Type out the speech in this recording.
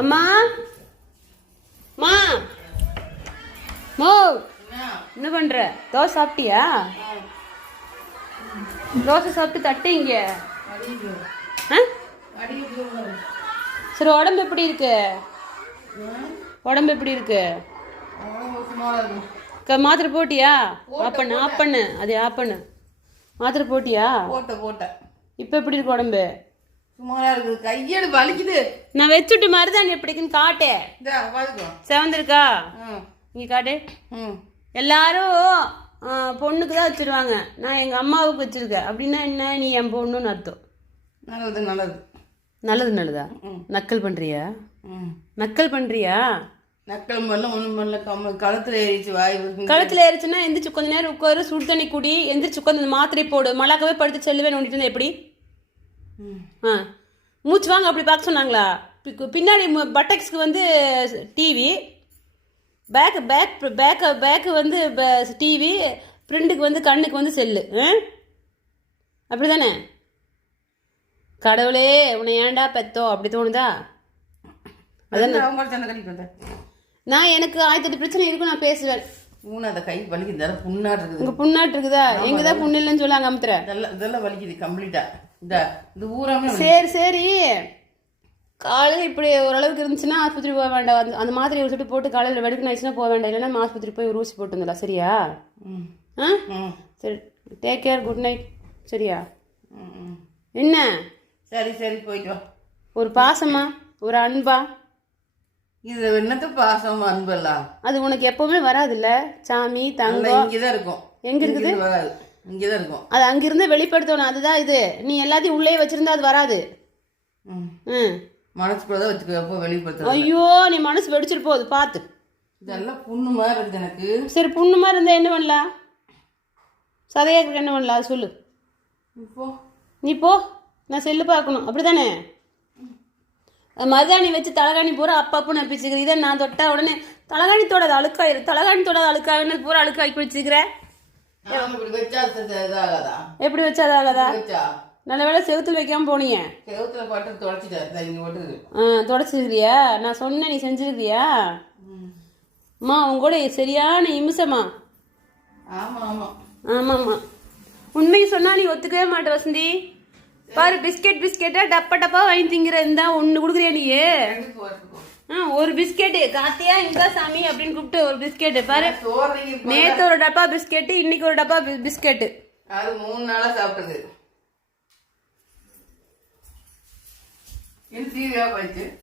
அம்மா மா மோ என்ன பண்ற? தோசை சாப்பிட்டியா? தோசை சாப்பிட்டு தட்டு இங்க. சரி, உடம்பு எப்படி இருக்கு? உடம்பு எப்படி இருக்கு? மாத்திரை போட்டியா? ஆப் பண்ணு அது ஆப் பண்ணு. மாத்திரை போட்டியா? போட்டேன். இப்ப எப்படி இருக்கு உடம்பு? சுமாரா இருக்கு. கையெடு வலிக்குது. நான் வச்சுட்டு மருதாணி எப்படிக்குன்னு காட்டே. செவந்திருக்கா? இங்க காட்டு. எல்லாரும் பொண்ணுக்கு தான் வச்சிருவாங்க, நான் எங்க அம்மாவுக்கு வச்சிருக்கேன். அப்படின்னா என்ன? நீ என் பொண்ணுன்னு அர்த்தம். நல்லது நல்லது நல்லது நல்லதா? நக்கல் பண்றியா? நக்கல் பண்றியா? நக்கல் பண்ணல, ஒன்றும் பண்ணல. கழுத்துல ஏறிச்சு. கழுத்துல ஏறிச்சுன்னா எந்திரிச்சு கொஞ்ச நேரம் உட்காரு, சுடு தண்ணி குடி, எந்திரிச்சு உட்காந்து மாத்திரை போடு. மலாக்கவே படுத்து செல்லுவே நோண்டிட்டு இருந்தா எப்படி? மூச்சு வாங்க அப்படி பார்க்க சொன்னாங்களா? பின்னாடி பட்டக்ஸ்க்கு வந்து டிவி, பேக்கு வந்து டிவி, ஃப்ரெண்டுக்கு வந்து கண்ணுக்கு வந்து செல்லு. அப்படி தானே? கடவுளே உன்னை ஏன்டா பெத்தோ அப்படி தோணுதா? அதான் நான் எனக்கு 1008 பிரச்சனை இருக்கும், நான் பேசுவேன். அந்த கை வலிக்குது. புண்ணாட்டு இருக்குது. உங்க புண்ணாட்டு இருக்குதா? எங்கதான் புண்ணு இல்லைன்னு சொல்லாங்க அமுத்துற. இதெல்லாம் வலிக்குது கம்ப்ளீட்டா. இந்த ஊராமே. சரி காலையில் இப்படி ஓரளவுக்கு இருந்துச்சுன்னா ஆஸ்பத்திரி போக வேண்டாம். அந்த மாத்திரை ஒரு சுட்டு போட்டு காலையில் வெடுக்குன்னு ஆயிடுச்சுன்னா போக வேண்டாம். இல்லைன்னா ஆஸ்பத்திரி போய் ஒரு ஊசி போட்டு வந்துடலாம். சரியா? சரி, டேக் கேர், குட் நைட். சரியா? என்ன? சரி போயிட்டு வா. ஒரு பாசமா, ஒரு அன்பா? இது என்னத்த பாசம் அன்பெல்லாம்? அது உனக்கு எப்பவுமே வராதுல்ல. சாமி தங்கம் இங்கதான் இருக்கும். எங்க இருக்குது? வராது, இங்கதான் இருக்கும். அது அங்கிருந்து வெளிப்படுத்தணும். அதுதான் இது. நீ எல்லாத்தையும் உள்ளே வச்சிருந்தா அது வராது. மனசுக்குள்ளதான் வச்சுக்க, வெளிப்படுத்த. ஐயோ, நீ மனசு வெடிச்சிட்டு போகுது பார்த்து. இதெல்லாம் புண்ணு மாதிரி இருக்குது எனக்கு. சரி, புண்ணு மாதிரி இருந்தா என்ன பண்ணலாம்? சதையா என்ன பண்ணலாம் அது சொல்லு. நீ போ, நான் செல்லு பார்க்கணும். அப்படிதானே? மருதாணி வச்சு தலகாணி பூரா அப்பப்போ நான் பிச்சுக்கிறேன். இதை நான் தொட்டா உடனே தலகாணி தொடாது அழுக்காயிரு. தலகாணி தொடாது அழுக்காயிரு பூரா அழுக்காக்கி வச்சுக்கிறேன். எப்படி வச்சா அதாகதா? நல்ல வேலை செவுத்துல வைக்காம போனீங்க. தொடச்சிருக்கிறியா? நான் சொன்னேன், நீ செஞ்சிருக்கிறியா? அம்மா உங்க கூட சரியான இம்சமா. ஆமாம்மா, உண்மையை சொன்னா நீ ஒத்துக்கவே மாட்ட வசந்தி. பாரு, பிஸ்கெட்டா டப்பா வாங்கி திங்கிற. இருந்தா ஒண்ணு குடுக்குறியா நீ? ஒரு பிஸ்கெட்டு காத்தியா இங்க சாமி அப்படின்னு கூப்பிட்டு ஒரு பிஸ்கெட்டு பாரு. நேத்து ஒரு டப்பா பிஸ்கெட்டு, இன்னைக்கு ஒரு டப்பா பிஸ்கெட்டு. அது 3 நாளா சாப்பிட்டது. இது தீவியா போயிடுச்சு.